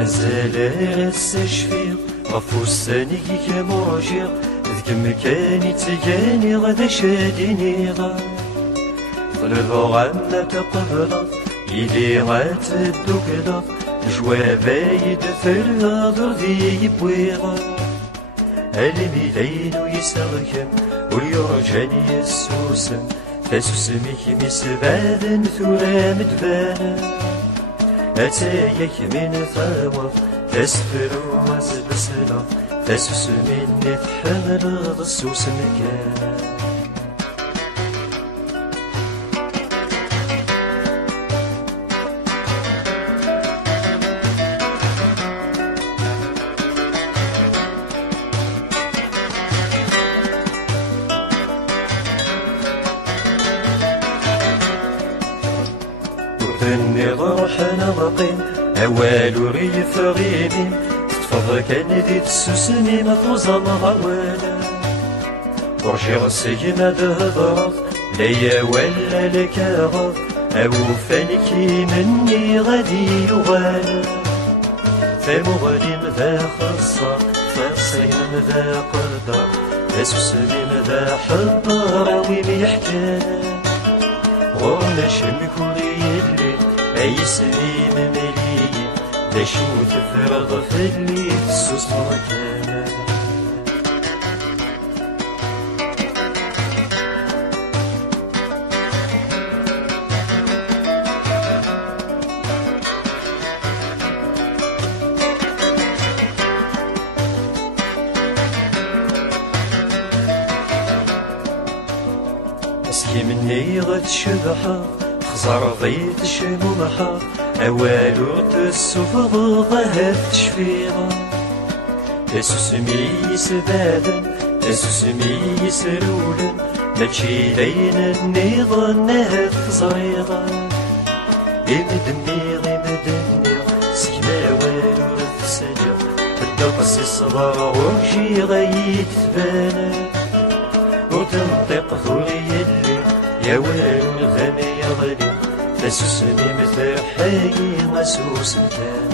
مازال السشفيق غفوساني كمرجيق ذك مكاني تجاني غدا شاديني غا طلبو غانا تقبض يلي غاتدوكض جوابايد فرغاضر ذي يبويغا ألمي لينو يسركم ويرجاني يسوسم فاسوسميك مسبادن ثورا مدبانا أتايك من ثواب تسفر ومزبسلا فاسوسمين نتحمل ضسوس مكانا ثني روحنا رقيم أوال ريف غيميم تتفضل كان ذي تسوسني ما توزن غوالا ورجي غسي ما دهضرض ليا ولا لك غض أو فانكي مني غادي يغالا فمغنم ذا خصر فصيم ذا قدر تسوسني ذا حضر وميحكالا غورنا شمكوري اللي أي سليم مليء دا شو تفرغ في اللي تسوس مكانا اسكي مني غتشبحا خزر ضيت شمومحا أوال ورد السفض ظهر تشفيغا تسوسمي يسبادا تسوسمي يسرولا ماشي لين النيض نهف زريغا إمدنيغ سكما والو رد سجغ الدقس الصبر وجي غيت ثبانا وتنطق ثوري اللي يا والو الغني يغلي فاسوسني مثل حي مسوس مكان